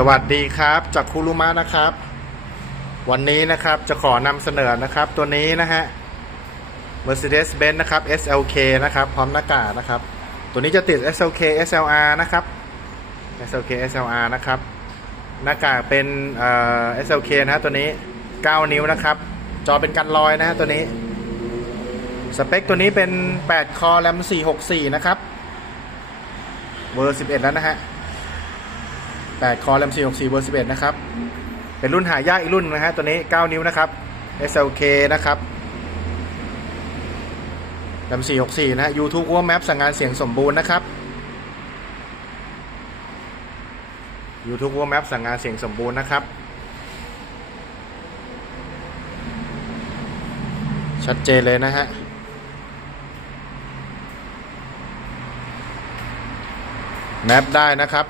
สวัสดีครับจากคุรุมะนะครับ วันนี้นะครับจะขอนำเสนอนะครับตัวนี้นะฮะ Mercedes-Benz นะครับ SLK นะครับ พร้อมหน้ากากนะครับ ตัวนี้จะติด SLK SLR นะครับ SLK SLR นะครับหน้ากากเป็นเอ่อ SLK นะฮะตัวนี้ 9 นิ้วนะครับ จอเป็นกันรอยนะฮะตัวนี้ สเปคตัวนี้เป็น 8 คอแรม464 นะครับเวอร์ 11 แล้วนะฮะ 8 คอแรม464เวอร์11 นะครับ เป็นรุ่นหายากอีกรุ่นนะฮะ ตัวนี้ 9 นิ้วนะครับ SLK นะครับแรม464 นะฮะ YouTube Google Maps สั่งงานเสียงสมบูรณ์นะครับ YouTube Google Maps สั่งงานเสียงสมบูรณ์นะครับ ชัดเจนเลยนะฮะแมปได้นะครับ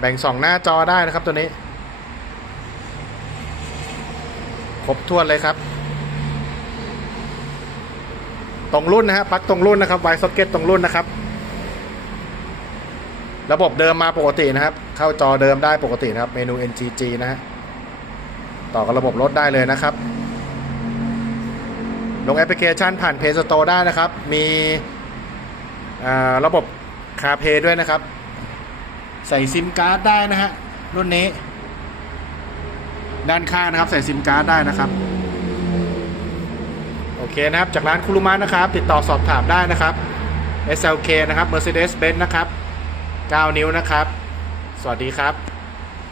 แบ่งสองหน้าจอได้นะครับตัวนี้ ครบถ้วนเลยครับ ตรงรุ่นนะฮะปลั๊กตรงรุ่นนะครับไวซ็อกเก็ตตรงรุ่นนะครับ ระบบเดิมมาปกตินะครับ เข้าจอเดิมได้ปกตินะครับ เมนู NGG นะฮะต่อกับระบบรถได้เลยนะครับ ลงแอปพลิเคชันผ่าน Play Store ได้นะครับ มีระบบคาเพย์ด้วยนะครับ ใส่ซิมการ์ดได้นะฮะรุ่นนี้ ด้านข้างนะครับใส่ซิมการ์ดได้นะครับ โอเคนะครับ จากร้านคุรุมะนะครับ ติดต่อสอบถามได้นะครับ SLK นะครับ Mercedes-Benz นะครับ 9 นิ้วนะครับ สวัสดีครับ